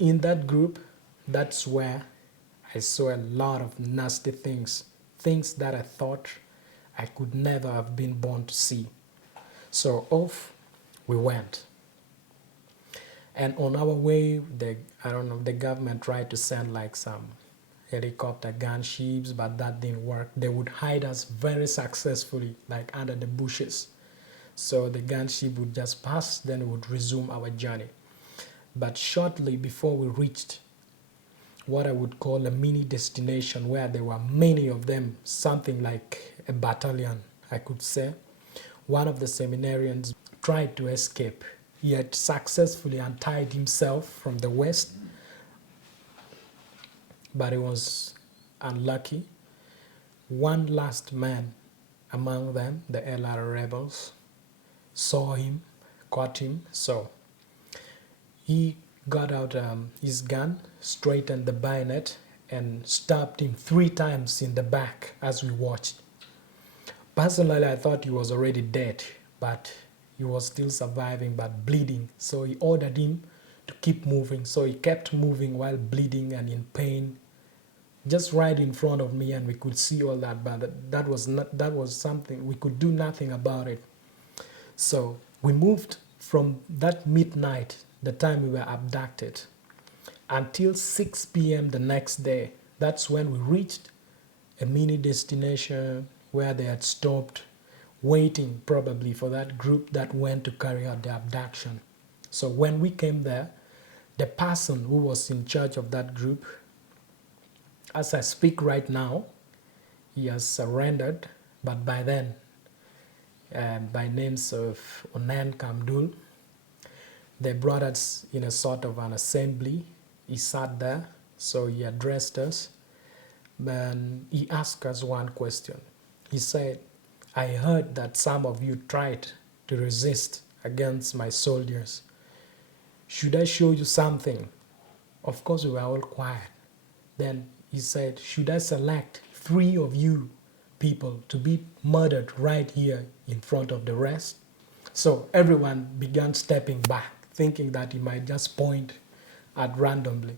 in that group, that's where I saw a lot of nasty things, things that I thought I could never have been born to see. So off we went. And on our way, the government tried to send like some helicopter gunships, but that didn't work. They would hide us very successfully, like under the bushes. So the gunship would just pass, then we would resume our journey. But shortly before we reached what I would call a mini destination where there were many of them, something like a battalion, I could say, one of the seminarians tried to escape. He had successfully untied himself from the west, but he was unlucky. One last man among them, the LRA rebels, saw him, caught him, so he got out his gun, straightened the bayonet, and stabbed him 3 times in the back as we watched. Personally, I thought he was already dead, but he was still surviving but bleeding. So he ordered him to keep moving. So he kept moving while bleeding and in pain, just right in front of me, and we could see all that. But that was something we could do nothing about it. So we moved from that midnight, the time we were abducted, until 6 p.m. the next day. That's when we reached a mini destination where they had stopped, waiting probably for that group that went to carry out the abduction. So when we came there, the person who was in charge of that group, as I speak right now, he has surrendered, but by then, by names of Onan Kamdul, they brought us in a sort of an assembly. He sat there, so he addressed us, and he asked us one question. He said, I heard that some of you tried to resist against my soldiers. Should I show you something? Of course, we were all quiet. Then he said, should I select 3 of you people to be murdered right here in front of the rest? So everyone began stepping back, thinking that he might just point at randomly.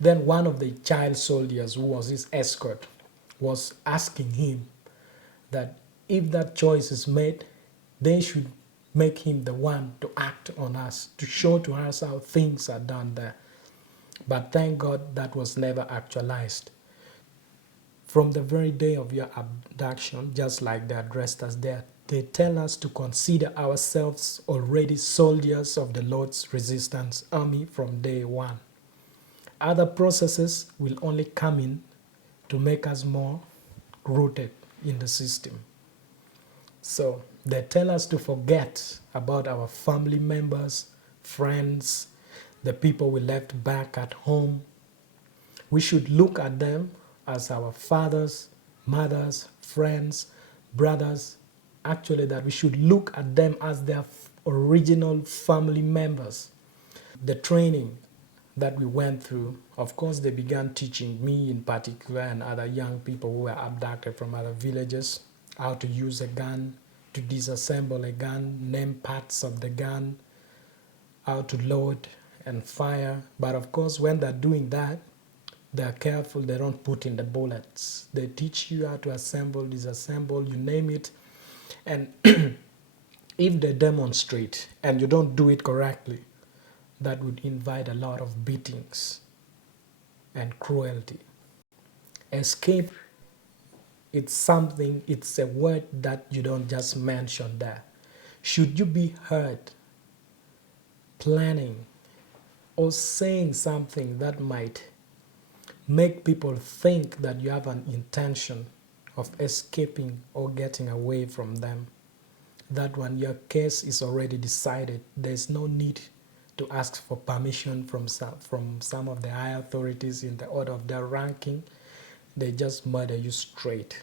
Then one of the child soldiers, who was his escort, was asking him that if that choice is made, they should make him the one to act on us, to show to us how things are done there. But thank God that was never actualized. From the very day of your abduction, just like they addressed us there, they tell us to consider ourselves already soldiers of the Lord's Resistance Army from day one. Other processes will only come in to make us more rooted in the system. So they tell us to forget about our family members, friends, the people we left back at home. We should look at them as our fathers, mothers, friends, brothers. Actually, that we should look at them as their original family members. The training that we went through, of course, they began teaching me in particular and other young people who were abducted from other villages how to use a gun, to disassemble a gun, name parts of the gun, how to load and fire. But of course, when they're doing that, they're careful, they don't put in the bullets. They teach you how to assemble, disassemble, you name it. And if they demonstrate and you don't do it correctly, that would invite a lot of beatings and cruelty. Escape, it's a word that you don't just mention there. Should you be heard planning or saying something that might make people think that you have an intention of escaping or getting away from them, that one, your case is already decided. There's no need to ask for permission from some of the high authorities in the order of their ranking. They just murder you straight.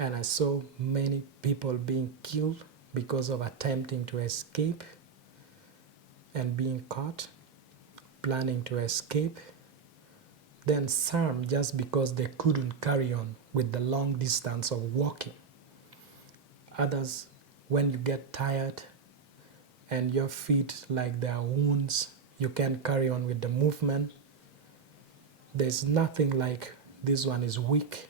And I saw many people being killed because of attempting to escape and being caught, planning to escape. Then some just because they couldn't carry on with the long distance of walking. Others, when you get tired and your feet like there are wounds, You can carry on with the movement. There's nothing like this one is weak.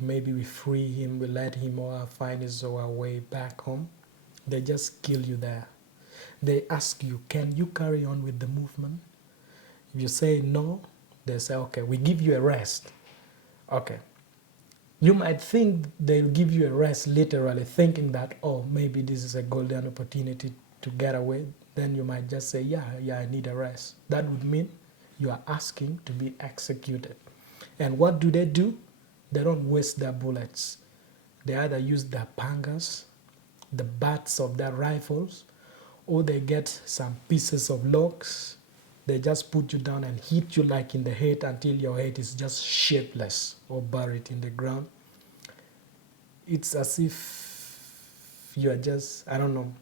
Maybe we free him, we let him or find his way back home. They just kill you there. They ask you, can you carry on with the movement? If you say no, they say, okay, we give you a rest. Okay. You might think they'll give you a rest literally, thinking that, oh, maybe this is a golden opportunity to get away. Then you might just say, yeah, I need a rest. That would mean you are asking to be executed. And what do? They don't waste their bullets. They either use their pangas, the butts of their rifles, or they get some pieces of logs. They just put you down and hit you like in the head until your head is just shapeless or buried in the ground. It's as if you are just, I don't know,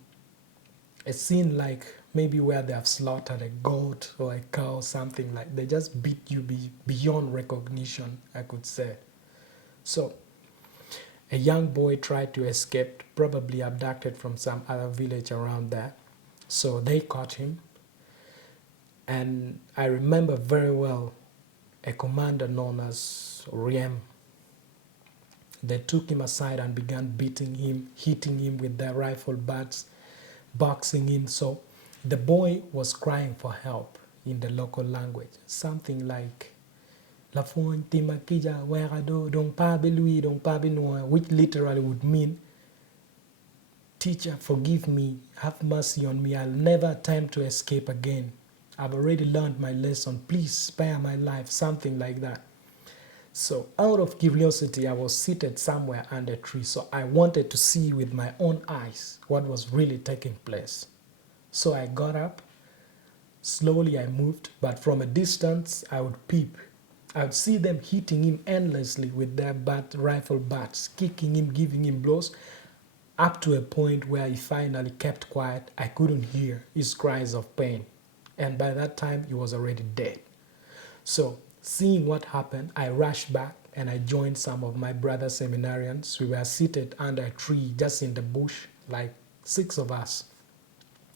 a scene like maybe where they have slaughtered a goat or a cow or something like. They just beat you beyond recognition, I could say. So a young boy tried to escape, probably abducted from some other village around there. So they caught him. And I remember very well a commander known as Riem. They took him aside and began beating him, hitting him with their rifle butts, boxing him. So the boy was crying for help in the local language, something like La Fonte Timakija Werado Dong Pabi Lui Dong Pabi Noa, which literally would mean, teacher, forgive me, have mercy on me, I'll never attempt to escape again. I've already learned my lesson, please spare my life, something like that. So out of curiosity, I was seated somewhere under a tree, so I wanted to see with my own eyes what was really taking place. So I got up, slowly I moved, but from a distance I would peep. I would see them hitting him endlessly with their rifle butts, kicking him, giving him blows, up to a point where he finally kept quiet. I couldn't hear his cries of pain. And by that time, he was already dead. So, seeing what happened, I rushed back and I joined some of my brother seminarians. We were seated under a tree just in the bush, like 6 of us.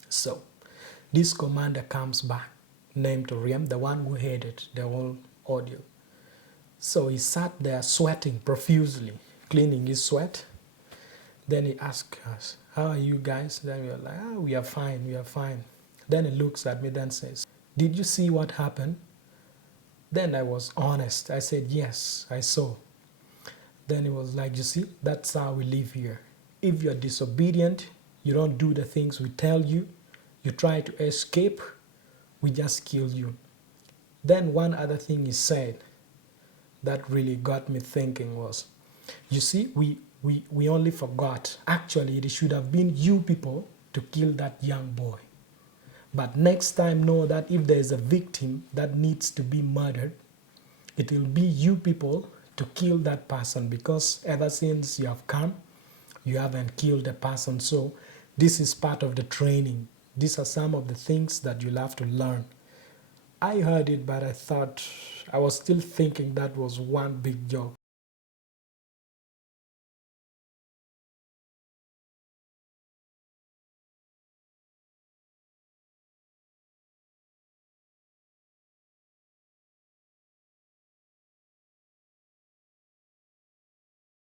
So, this commander comes back, named Riem, the one who headed the whole ordeal. So he sat there sweating profusely, cleaning his sweat. Then he asked us, how are you guys? Then we were like, we are fine, we are fine. Then he looks at me, then says, did you see what happened? Then I was honest. I said, yes, I saw. Then he was like, you see, that's how we live here. If you're disobedient, you don't do the things we tell you, you try to escape, we just kill you. Then one other thing he said that really got me thinking was, you see, we only forgot. Actually, it should have been you people to kill that young boy. But next time, know that if there is a victim that needs to be murdered, it will be you people to kill that person, because ever since you have come, you haven't killed a person. So this is part of the training. These are some of the things that you'll have to learn. I heard it, but I was still thinking that was one big joke.